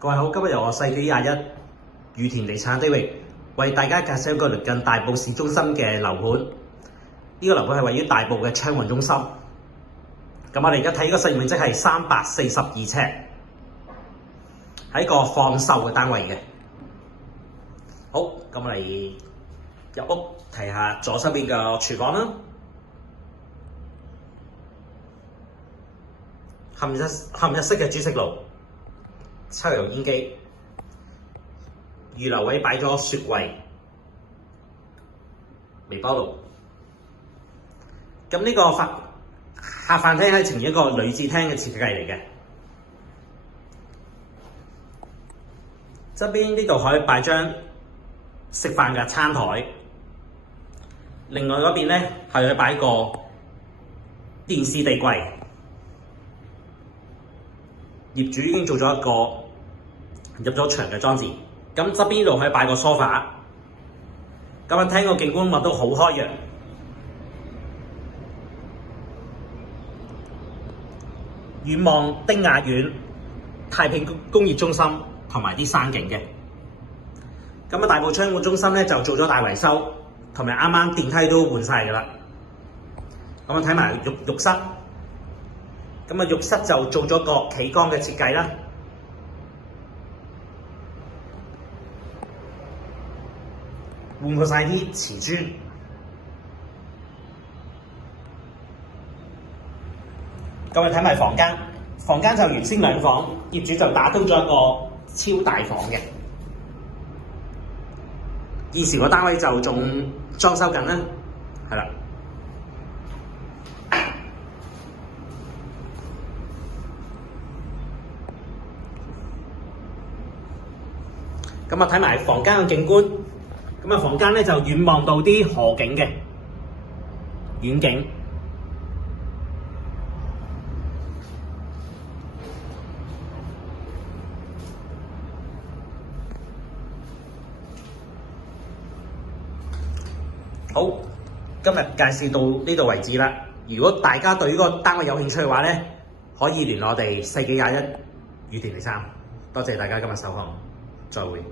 各位好，今日由我世紀21裕田地產 David 為大家介紹一個鄰近大埔市中心嘅樓盤。呢個樓盤係位於大埔嘅昌運中心。咁我哋而家睇呢個實用面積係342尺，係一個放售嘅單位嘅。好，咁我哋入屋睇下左手邊嘅廚房啦。嵌入式嘅煮食爐、抽油煙機，預留位擺咗雪櫃、微波爐。咁呢個客飯廳係呈現一個女子廳嘅設計嚟嘅。側邊呢度可以擺張食飯嘅餐台，另外嗰邊咧係可以擺個電視地櫃。業主已經做咗一個入咗牆嘅裝置，咁側邊呢度可以擺個梳化。咁樣廳個景觀物都好開揚，遠望丁雅苑、太平工業中心同埋啲山景嘅。咁大埔昌運中心咧就做咗大維修，同埋啱啱電梯都換晒㗎啦。咁睇埋浴室。咁浴室就做咗個企缸嘅設計啦，換過晒啲瓷磚。咁我睇埋房間，房間就原先兩房，業主就打通咗一個超大房嘅。現時個單位就仲裝修緊啦，係啦。咁睇埋房間嘅景觀，房間咧就遠望到啲河景嘅遠景。好，今日介紹到呢度為止啦。如果大家對呢個單位有興趣嘅話咧，可以聯絡我哋世紀21裕田地產。多謝大家今日收看，再會。